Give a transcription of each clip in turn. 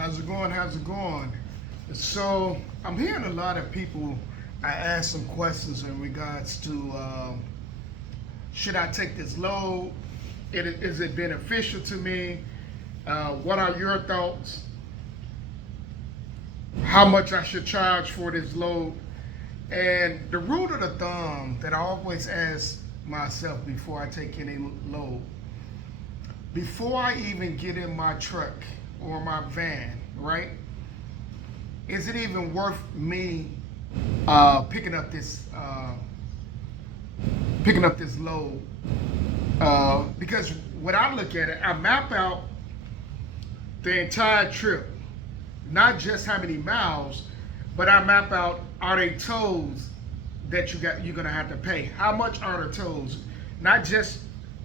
How's it going? How's it going? So I'm hearing a lot of people. I asked some questions in regards to should I take this load? Is it beneficial to me? What are your thoughts? How much I should charge for this load? And the rule of the thumb that I always ask myself before I take any load, before I even get in my truck or my van, right? Is it even worth me picking up this load? Because when I look at it, I map out the entire trip, not just how many miles, but I map out, are they tolls that you're gonna have to pay? How much are the tolls? Not just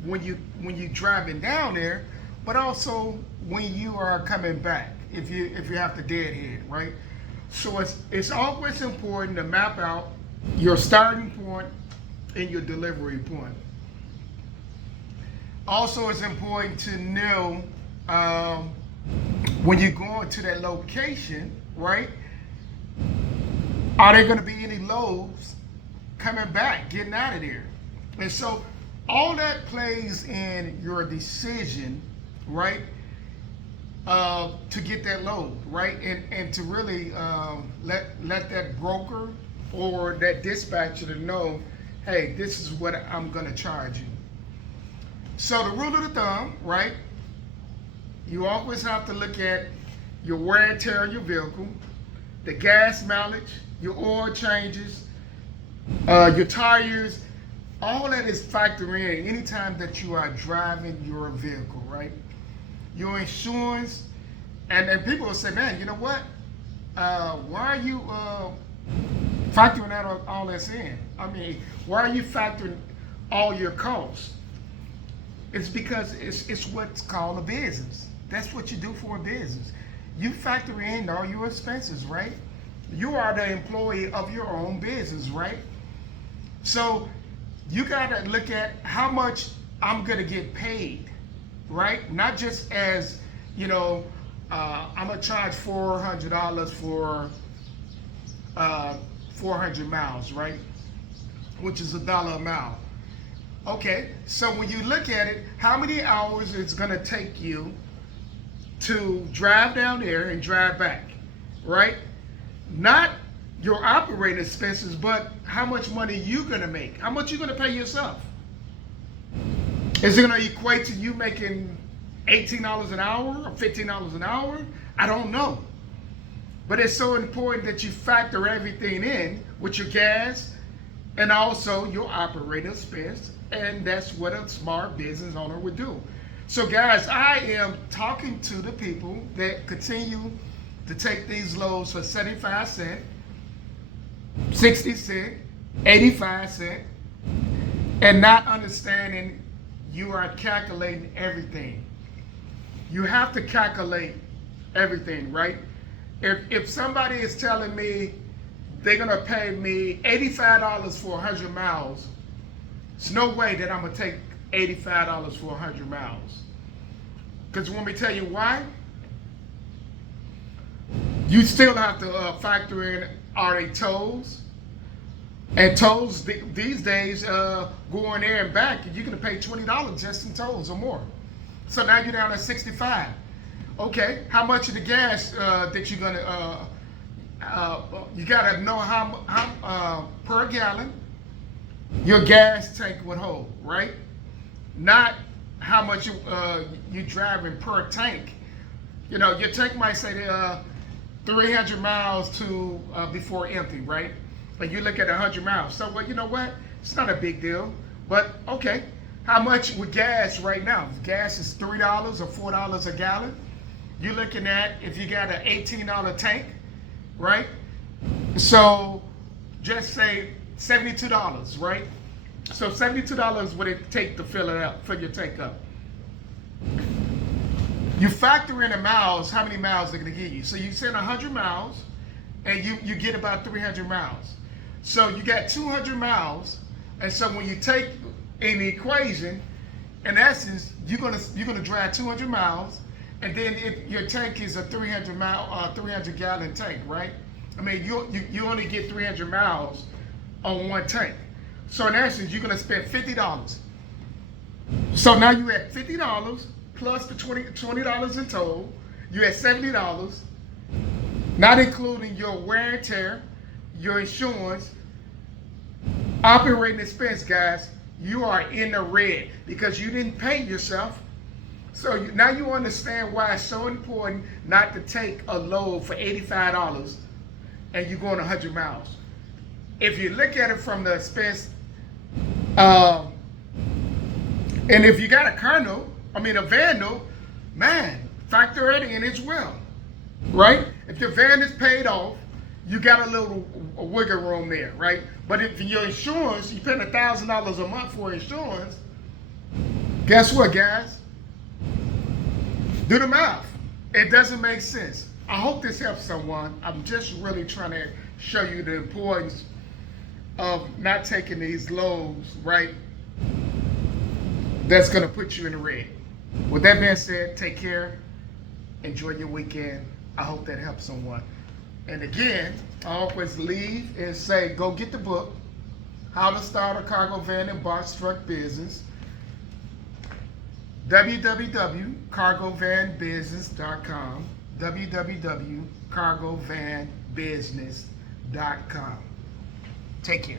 when you driving down there, but also when you are coming back, if you have to deadhead, right? So it's always important to map out your starting point and your delivery point. Also, it's important to know when you go into that location, right? Are there going to be any loads coming back, getting out of there? And so all that plays in your decision, right? To get that load, right? And to really let that broker or that dispatcher to know, hey, this is what I'm going to charge you. So the rule of the thumb, right? You always have to look at your wear and tear on your vehicle, the gas mileage, your oil changes, your tires. All that is factored in anytime that you are driving your vehicle, right? Your insurance, and then people will say, man, you know what? Why are you factoring out all this in? I mean, why are you factoring all your costs? It's because it's what's called a business. That's what you do for a business. You factor in all your expenses, right? You are the employee of your own business, right? So you got to look at how much I'm going to get paid, right? Not just as, I'm going to charge $400 for 400 miles, right? Which is $1 a mile. Okay, so when you look at it, how many hours it's going to take you to drive down there and drive back, right? Not your operating expenses, but how much money you're going to make. How much you're going to pay yourself. Is it going to equate to you making $18 an hour or $15 an hour? I don't know. But it's so important that you factor everything in with your gas and also your operating expense. And that's what a smart business owner would do. So guys, I am talking to the people that continue to take these loads for 75 cents, 60 cents, 85 cents, and not understanding you are calculating everything. You have to calculate everything, right? If somebody is telling me they're gonna pay me $85 for 100 miles, there's no way that I'm gonna take $85 for 100 miles. Because let me tell you why. You still have to factor in, are they tolls? And tolls these days, going there and back, you're gonna pay $20 just in tolls or more. So now you're down at 65. Okay, how much of the gas that you're gonna? You gotta know how per gallon your gas tank would hold, right? Not how much you driving per tank. Your tank might say 300 miles to before empty, right? But you look at 100 miles. So, well, you know what? It's not a big deal. But okay, how much with gas right now? If gas is $3 or $4 a gallon. You're looking at, if you got an $18 tank, right? So just say $72, right? So $72 would it take to fill it up, fill your tank up. You factor in the miles, how many miles they're gonna give you. So you send 100 miles and you get about 300 miles. So you got 200 miles, and so when you take in the equation, in essence, you're gonna drive 200 miles, And then if your tank is a 300 gallon tank, right? I mean, you only get 300 miles on one tank. So in essence, you're gonna spend $50. So now you at $50 plus the $20 in total. You at $70, not including your wear and tear, your insurance, operating expense, guys. You are in the red because you didn't pay yourself. So now you understand why it's so important not to take a load for $85 and you're going 100 miles. If you look at it from the expense, and if you got a van note, man, factor it in as well, right? If your van is paid off, you got a wiggle room there, right? But if your insurance, you paying $1,000 a month for insurance, guess what, guys? Do the math. It doesn't make sense. I hope this helps someone. I'm just really trying to show you the importance of not taking these loads, right? That's going to put you in the red. With that being said, take care. Enjoy your weekend. I hope that helps someone. And again, I always leave and say, go get the book, How to Start a Cargo Van and Box Truck Business. www.cargovanbusiness.com, www.cargovanbusiness.com. Take care.